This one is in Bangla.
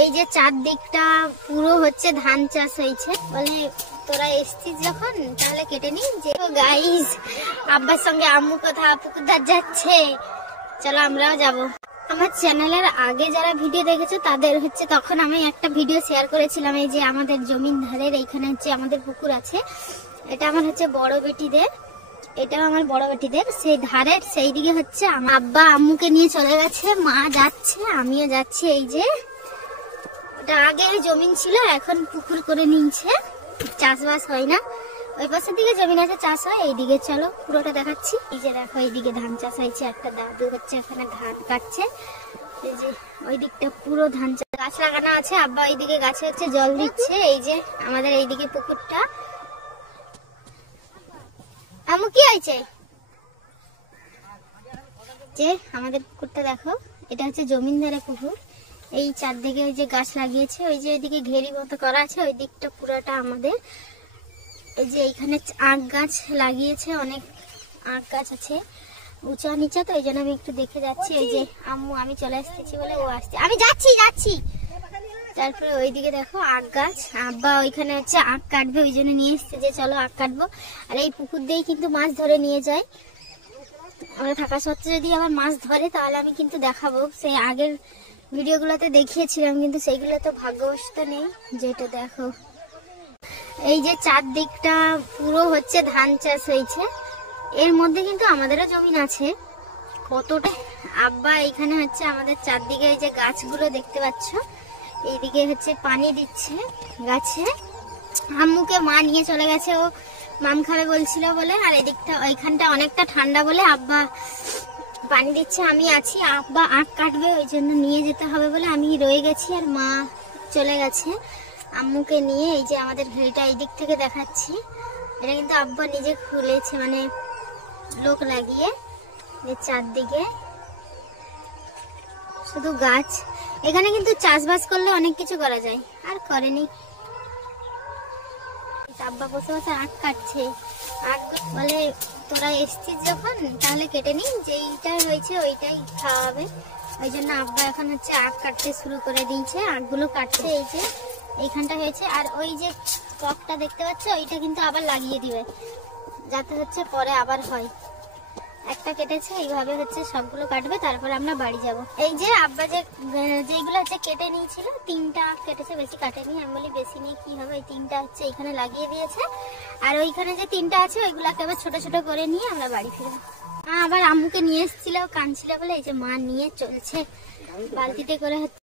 এই যে চারদিকটা পুরো হচ্ছে ধান চাষ হয়েছে, বলে তোরা এসছিস যখন তাহলে কেটে নি। যে গাইস, আব্বার সঙ্গে আম্মু কোথা পুকুরধার যাচ্ছে, চলো আমরাও যাব। আমার চ্যানেলের আগে যারা ভিডিও দেখেছো তাদের হচ্ছে তখন আমি একটা ভিডিও শেয়ার করেছিলাম, এই যে আমাদের জমিন ধারের এইখানে হচ্ছে আমাদের পুকুর আছে, এটা আমার হচ্ছে বড় বেটিদের, এটাও আমার বড় বেটিদের, সেই ধারের সেই দিকে হচ্ছে আব্বা আম্মুকে নিয়ে চলে গেছে, মা যাচ্ছে আমিও যাচ্ছি। এই যে ওটা আগে জমিন ছিল, এখন পুকুর করে নিয়েছে, চাষবাস হয় না, ওই পাশের দিকে জমিন আছে চাষ হয়, এইদিকে চলো পুরোটা দেখাচ্ছি। এই যে দেখো এইদিকে ধান চাষ হয়েছে, একটা দাদু হচ্ছে এখানে ধান কাটছে, এই যে ওই দিকটা পুরো ধান চাষ, গাছ লাগানো আছে, আব্বা এইদিকে গাছে হচ্ছে জল দিচ্ছে। এই যে আমাদের এইদিকে পুকুরটা, আম্মু কি হয়েছে, যে আমাদের পুকুরটা দেখো, এটা হচ্ছে জমিনদারের পুকুর, এই চারদিকে ওই যে গাছ লাগিয়েছে, ওই যে ওইদিকে ঘেরি মতো করা আছে, ওই দিকটা পুরোটা আমাদের। এই যে এইখানে আখ গাছ লাগিয়েছে, অনেক আখ গাছ আছে, উঁচা নিচা, তো এই জন্য আমি একটু দেখে যাচ্ছি। এই যে আম্মু আমি চলে আসতেছি বলে ও আসছে, আমি যাচ্ছি। তারপরে ওইদিকে দেখো আখ গাছ, আব্বা ওইখানে হচ্ছে আখ কাটবে, ওই জন্য নিয়ে এসছে যে চলো আখ কাটবো। আর এই পুকুর দিয়েই কিন্তু মাছ ধরে নিয়ে যায়, আমরা থাকা সত্ত্বেও যদি আবার মাছ ধরে তাহলে আমি কিন্তু দেখাবো, সেই আগের ভিডিওগুলোতে দেখিয়েছিলাম, কিন্তু সেইগুলো তো ভাগ্যবশত নেই। যেটা দেখো এই যে চারদিকটা পুরো হচ্ছে ধান চাষ হয়েছে, এর মধ্যে কিন্তু আমাদেরও জমিন আছে কতটা। আব্বা এইখানে হচ্ছে আমাদের চারদিকে এই যে গাছগুলো দেখতে পাচ্ছ, এইদিকে হচ্ছে পানি দিচ্ছে গাছে, আম্মুকে মা নিয়ে চলে গেছে, ও মাম খাবে বলছিল বলে, আর এদিকটা ওইখানটা অনেকটা ঠান্ডা বলে আব্বা পানি দিচ্ছে, আমি আছি, আব্বা আখ কাটবে ওই জন্য নিয়ে যেতে হবে বলে আমি রয়ে গেছি, আর মা চলে গেছে আম্মুকে নিয়ে। এই যে আমাদের ঘেরিটা এই দিক থেকে দেখাচ্ছি, এটা কিন্তু আব্বা নিজে খুলেছে, মানে লোক লাগিয়ে, চারদিকে শুধু গাছ। এখানে কিন্তু চাষবাস করলে অনেক কিছু করা যায়, আর করেনি। আব্বা বসে বসে আখ কাটছে, আখ বলে তোরা এসছিস যখন তাহলে কেটে নি, যেইটা হয়েছে ওইটাই খাওয়া হবে, ওই জন্য আব্বা এখন হচ্ছে আখ কাটতে শুরু করে দিয়েছে, আখগুলো কাটছে। এই যে এইখানটা হয়েছে, আর ওই যে ককটা দেখতে পাচ্ছ ওইটা কিন্তু আবার লাগিয়ে দিবে, যাতে হচ্ছে পরে আবার হয়। একটা কেটেছে, এইভাবে হচ্ছে সবগুলো কাটবে, তারপর আমরা বাড়ি যাব। এই যে আব্বা যেগুলো হচ্ছে কেটে নিয়েছিল, 3টা আখ কেটেছে, বেশি কাটেনি, আমি বলি বেশি নিয়ে কি হবে, এই 3টা হচ্ছে এখানে লাগিয়ে দিয়েছে, আর ওইখানে যে 3টা আছে ওইগুলোকে আবার ছোট ছোট করে নিয়ে আমরা বাড়ি ফিরবো। আবার আম্মুকে নিয়ে এসেছিল, কাঁদছিল বলে, এই যে মা নিয়ে চলছে বালতিতে করে।